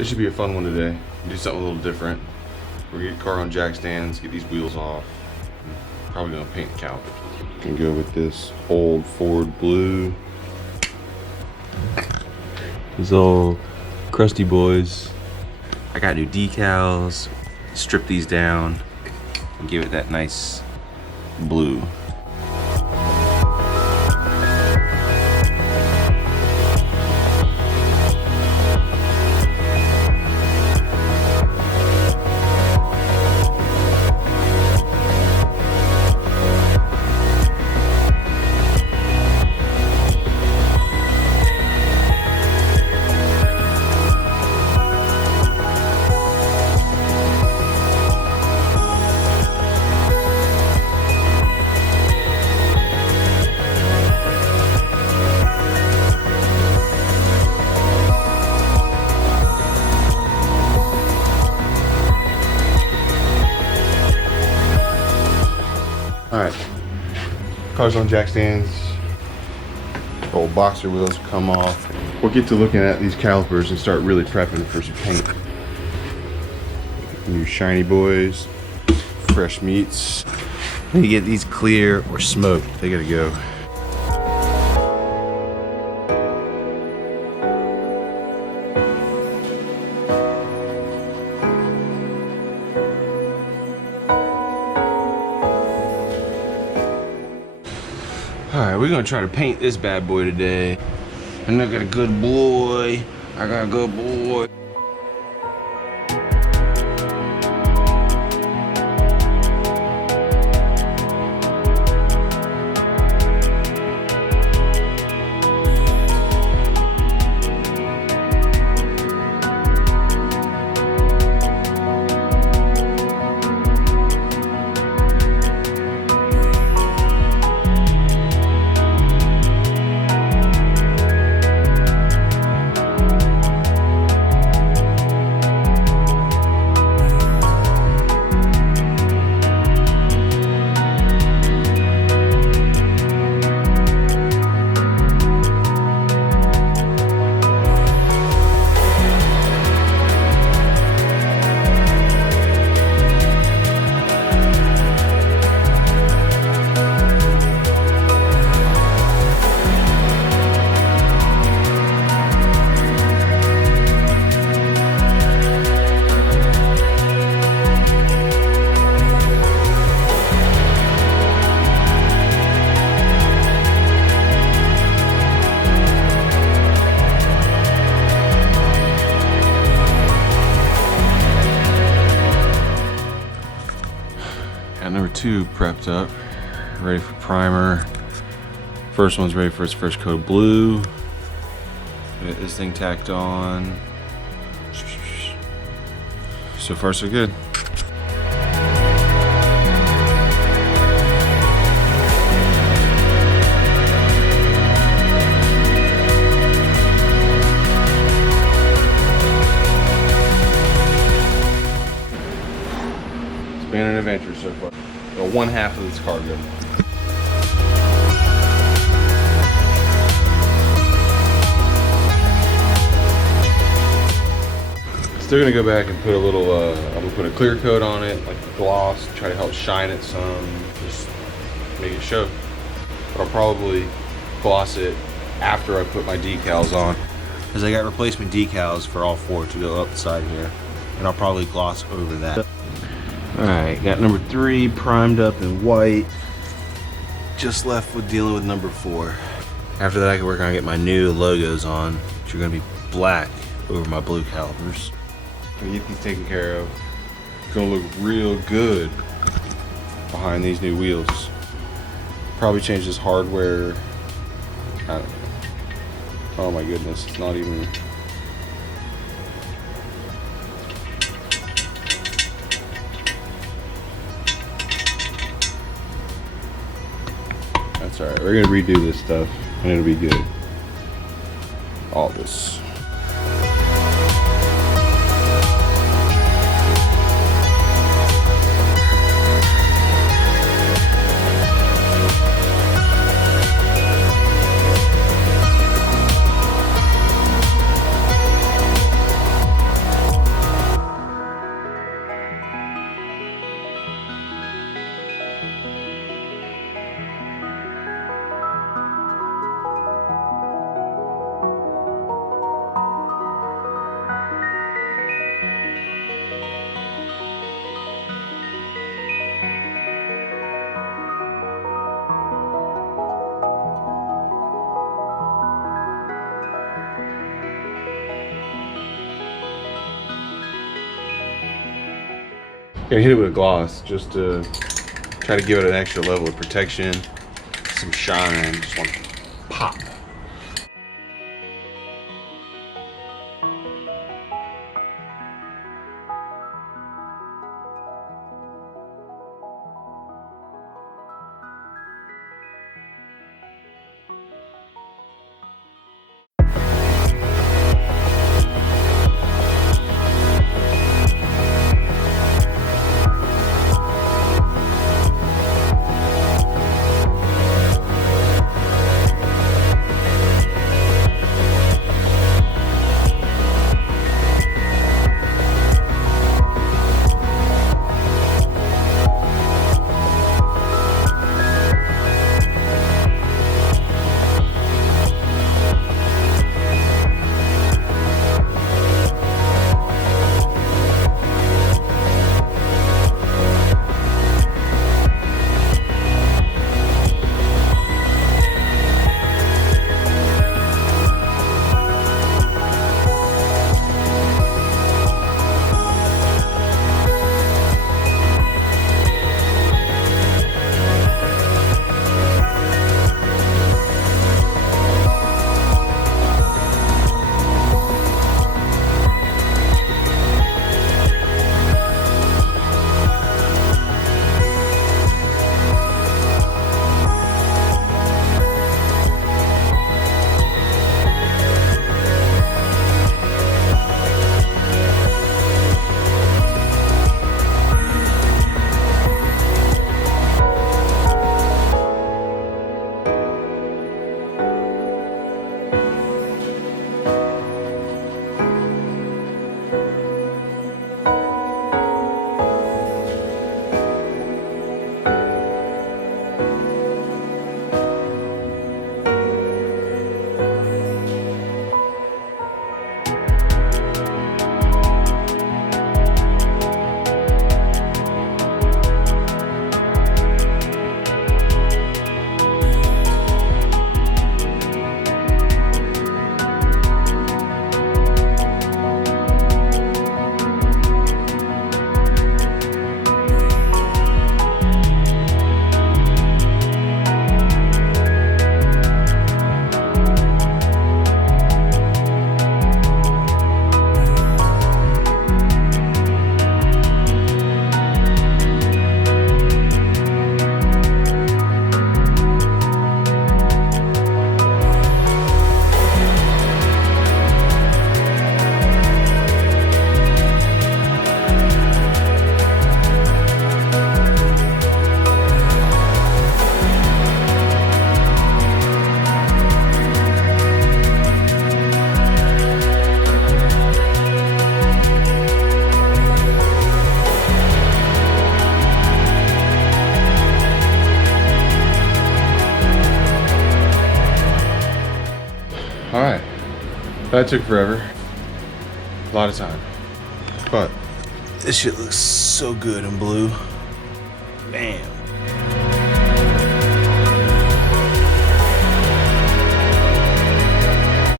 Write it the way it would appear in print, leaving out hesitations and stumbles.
This should be a fun one today. Do something a little different. We're gonna get car on jack stands, get these wheels off. Probably gonna paint the calipers. Gonna go with this old Ford blue. These old crusty boys. I got new decals. Strip these down and give it that nice blue. Alright, car's on jack stands, old boxer wheels come off. We'll get to looking at these calipers and start really prepping for some paint. New shiny boys, fresh meats. When you get these clear or smoked, they gotta go. Alright, we're gonna try to paint this bad boy today. And I got a good boy. I got a good boy. Got number 2 prepped up, ready for primer. First one's ready for its first coat of blue. Get this thing tacked on. So far so good. It's been an adventure so far. Got one half of this cargo. Still gonna go back and put a little, I'm gonna put a clear coat on it, like a gloss, try to help shine it some, just make it show. But I'll probably gloss it after I put my decals on. Because I got replacement decals for all 4 to go up the side here. And I'll probably gloss over that. Alright, got number 3 primed up in white. Just left with dealing with number 4. After that I can work on getting my new logos on, which are gonna be black over my blue calipers. Gonna get these taken care of. It's gonna look real good behind these new wheels. Probably change this hardware. I don't know. Oh my goodness, it's not even. That's alright, we're gonna redo this stuff and it'll be good. All this. Gonna hit it with a gloss just to try to give it an extra level of protection, some shine. Just want to pop. All right, that took forever, a lot of time, but this shit looks so good in blue. Bam.